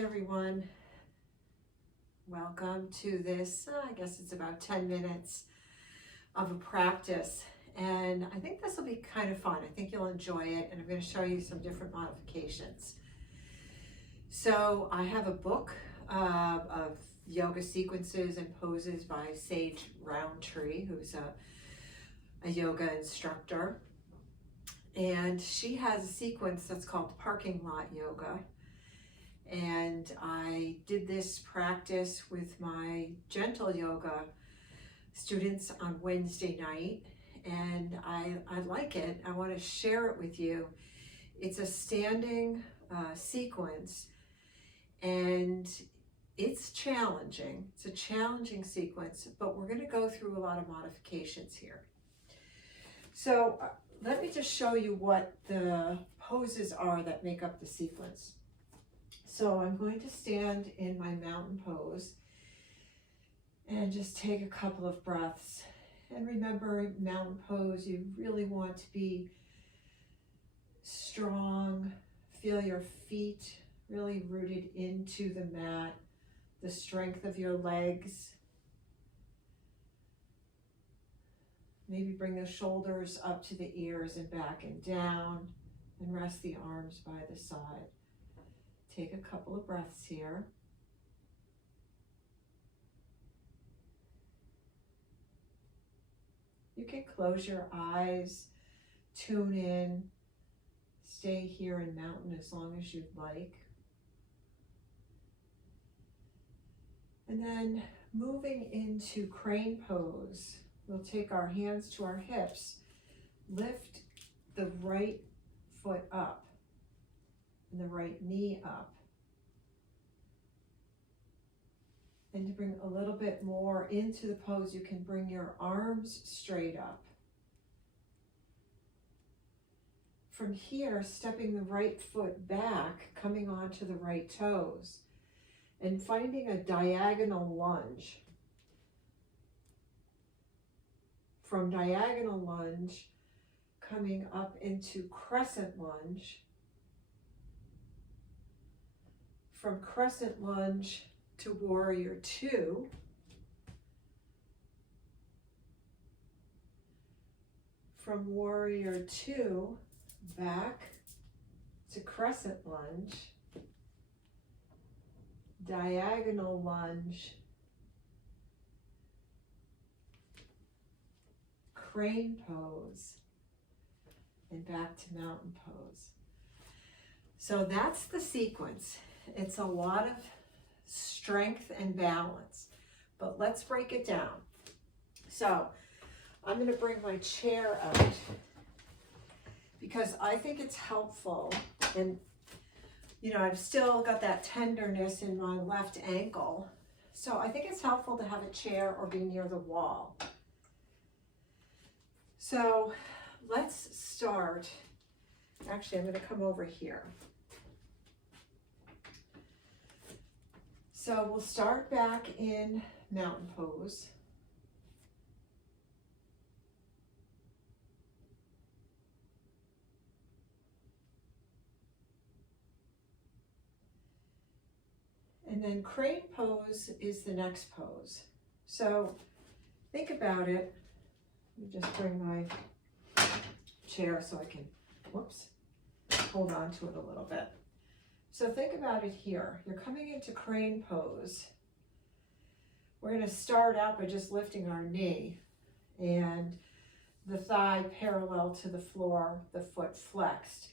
Hi everyone, welcome to this, I guess it's about 10 minutes of a practice, and I think this will be kind of fun. I think you'll enjoy it, and I'm going to show you some different modifications. So I have a book of yoga sequences and poses by Sage Roundtree, who's a yoga instructor, and she has a sequence that's called parking lot yoga. And I did this practice with my gentle yoga students on Wednesday night, and I like it. I want to share it with you. It's a standing sequence, and it's challenging. It's a challenging sequence, but we're going to go through a lot of modifications here. So let me just show you what the poses are that make up the sequence. So I'm going to stand in my mountain pose and just take a couple of breaths. And remember, mountain pose, you really want to be strong. Feel your feet really rooted into the mat, the strength of your legs. Maybe bring the shoulders up to the ears and back and down, and rest the arms by the side. Take a couple of breaths here. You can close your eyes, tune in, stay here in mountain as long as you'd like. And then moving into crane pose, we'll take our hands to our hips, lift the right foot up and the right knee up. And to bring a little bit more into the pose, you can bring your arms straight up. From here, stepping the right foot back, coming onto the right toes, and finding a diagonal lunge. From diagonal lunge, coming up into crescent lunge. From crescent lunge to warrior two. From warrior two back to crescent lunge, diagonal lunge, crane pose, and back to mountain pose. So that's the sequence. It's a lot of strength and balance, but let's break it down. So I'm going to bring my chair out because I think it's helpful, and you know, I've still got that tenderness in my left ankle, so I think it's helpful to have a chair or be near the wall. So let's start. Actually, I'm going to come over here. So we'll start back in mountain pose. And then crane pose is the next pose. So think about it. Let me just bring my chair so I can, whoops, hold on to it a little bit. So think about it here. You're coming into crane pose. We're going to start out by just lifting our knee and the thigh parallel to the floor, the foot flexed.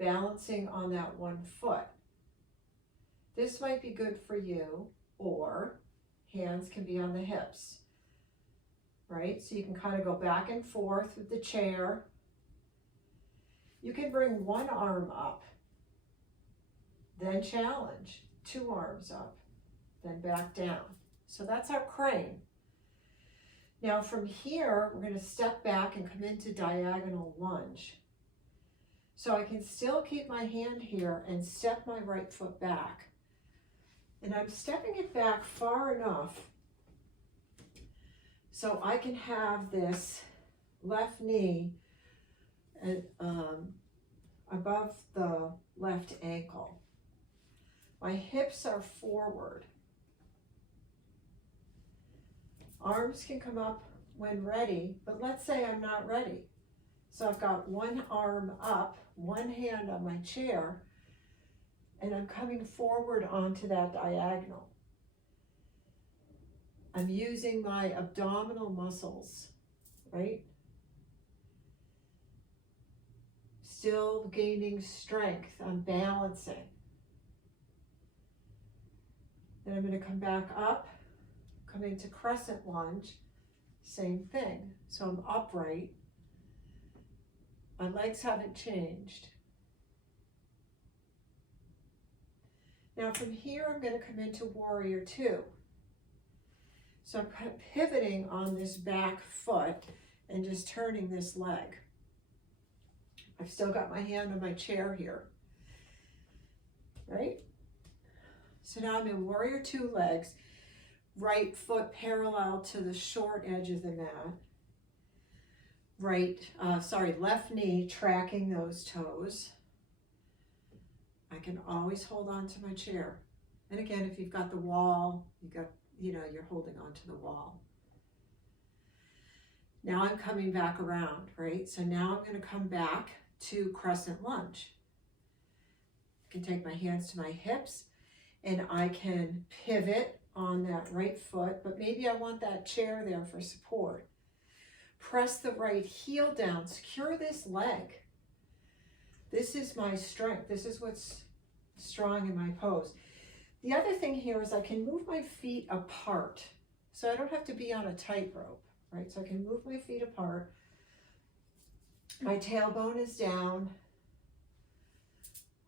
Balancing on that one foot. This might be good for you, or hands can be on the hips, right? So you can kind of go back and forth with the chair. You can bring one arm up, then challenge, two arms up, then back down. So that's our crane. Now from here, we're going to step back and come into diagonal lunge. So I can still keep my hand here and step my right foot back. And I'm stepping it back far enough so I can have this left knee above the left ankle. My hips are forward. Arms can come up when ready, but let's say I'm not ready. So I've got one arm up, one hand on my chair, and I'm coming forward onto that diagonal. I'm using my abdominal muscles, right? Still gaining strength. I'm balancing. Then I'm going to come back up, come into Crescent Lunge, same thing. So I'm upright. My legs haven't changed. Now from here, I'm going to come into Warrior Two. So I'm pivoting on this back foot and just turning this leg. I've still got my hand on my chair here, right? So now I'm in Warrior Two legs, right foot parallel to the short edge of the mat. Left knee tracking those toes. I can always hold on to my chair. And again, if you've got the wall, you're holding on to the wall. Now I'm coming back around, right? So now I'm going to come back to Crescent Lunge. I can take my hands to my hips and I can pivot on that right foot, but maybe I want that chair there for support. Press the right heel down, secure this leg. This is my strength. This is what's strong in my pose. The other thing here is I can move my feet apart. So I don't have to be on a tightrope, right? So I can move my feet apart. My tailbone is down.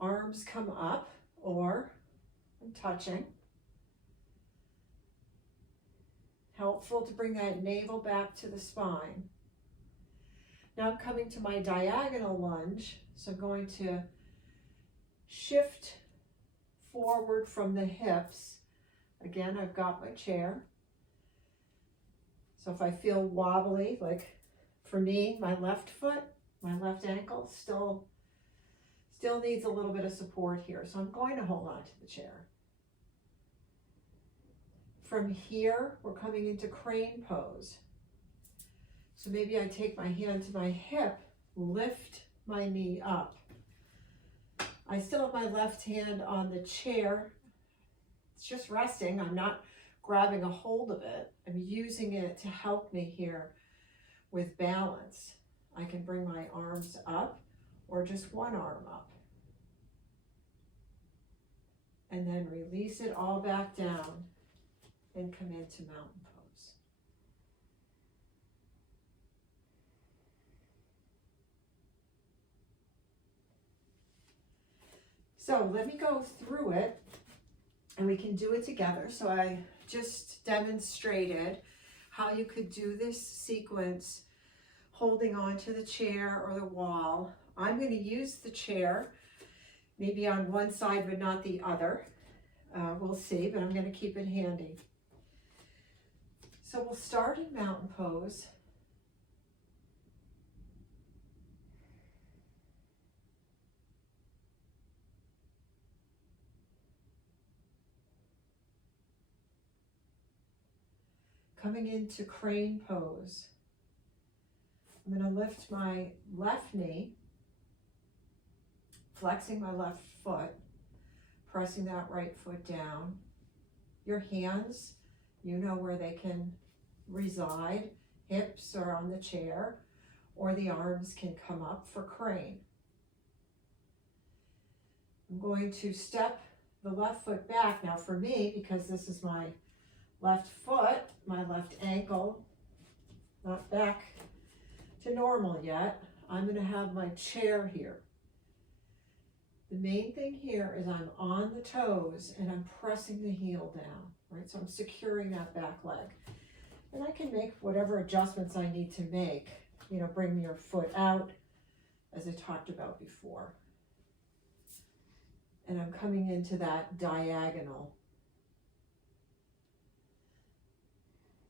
Arms come up, or I'm touching. Helpful to bring that navel back to the spine. Now I'm coming to my diagonal lunge. So I'm going to shift forward from the hips. Again, I've got my chair. So if I feel wobbly, like for me, my left foot, my left ankle still needs a little bit of support here. So I'm going to hold on to the chair. From here, we're coming into crane pose. So maybe I take my hand to my hip, lift my knee up. I still have my left hand on the chair. It's just resting. I'm not grabbing a hold of it. I'm using it to help me here with balance. I can bring my arms up or just one arm up. And then release it all back down and come into mountain pose. So let me go through it and we can do it together. So I just demonstrated how you could do this sequence holding on to the chair or the wall. I'm going to use the chair, maybe on one side but not the other. We'll see, but I'm going to keep it handy. So we'll start in mountain pose. Coming into crane pose. I'm going to lift my left knee, flexing my left foot, pressing that right foot down. Your hands, you know where they can reside. Hips are on the chair, or the arms can come up for crane. I'm going to step the left foot back. Now for me, because this is my left foot, my left ankle, not back to normal yet, I'm going to have my chair here. The main thing here is I'm on the toes and I'm pressing the heel down, right? So I'm securing that back leg. And I can make whatever adjustments I need to make, bring your foot out, as I talked about before. And I'm coming into that diagonal.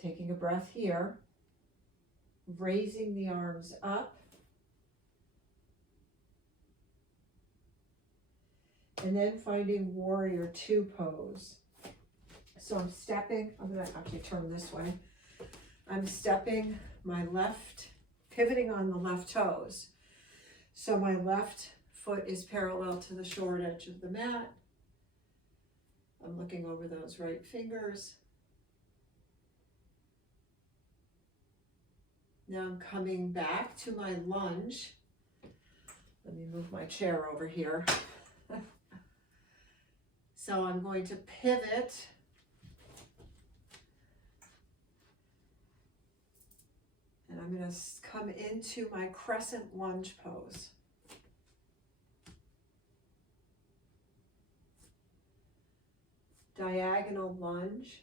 Taking a breath here, raising the arms up, and then finding warrior two pose. So I'm stepping, I'm gonna actually turn this way. I'm stepping my left, pivoting on the left toes. So my left foot is parallel to the short edge of the mat. I'm looking over those right fingers. Now I'm coming back to my lunge. Let me move my chair over here. So I'm going to pivot. And I'm going to come into my crescent lunge pose. Diagonal lunge.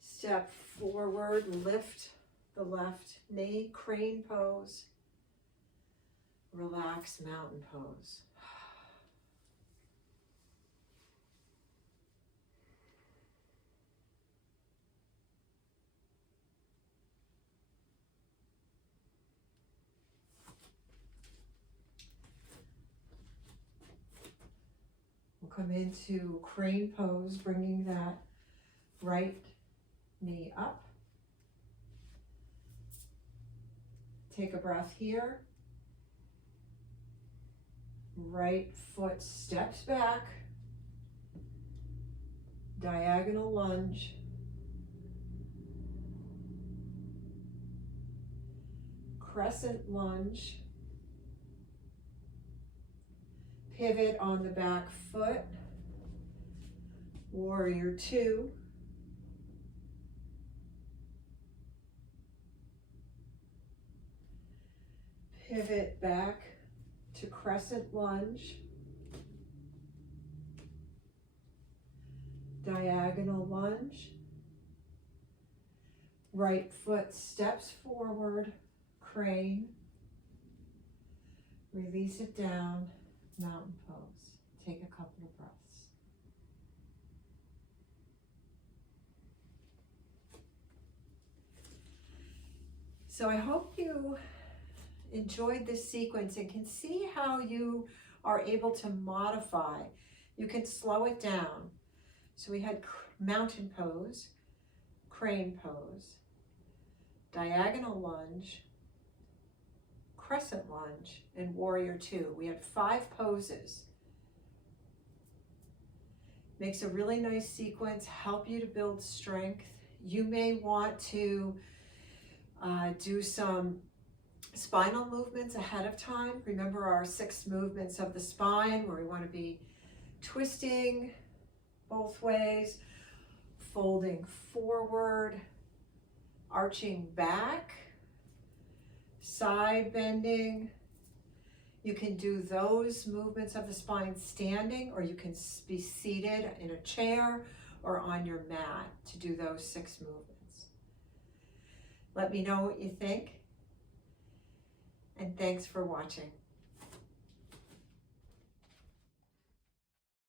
Step forward, lift the left knee, crane pose. Relax, mountain pose. We'll come into crane pose, bringing that right knee up. Take a breath here. Right foot steps back. Diagonal lunge. Crescent lunge. Pivot on the back foot. Warrior two. Pivot back to crescent lunge. Diagonal lunge. Right foot steps forward, crane. Release it down, mountain pose. Take a couple of breaths. So I hope you enjoyed this sequence and can see how you are able to modify. You can slow it down. So we had mountain pose, crane pose, diagonal lunge, crescent lunge, and warrior two. We had 5 poses. Makes a really nice sequence, help you to build strength. You may want to do some spinal movements ahead of time. Remember our 6 movements of the spine where we want to be twisting both ways, folding forward, arching back, side bending. You can do those movements of the spine standing, or you can be seated in a chair or on your mat to do those 6 movements. Let me know what you think, and thanks for watching.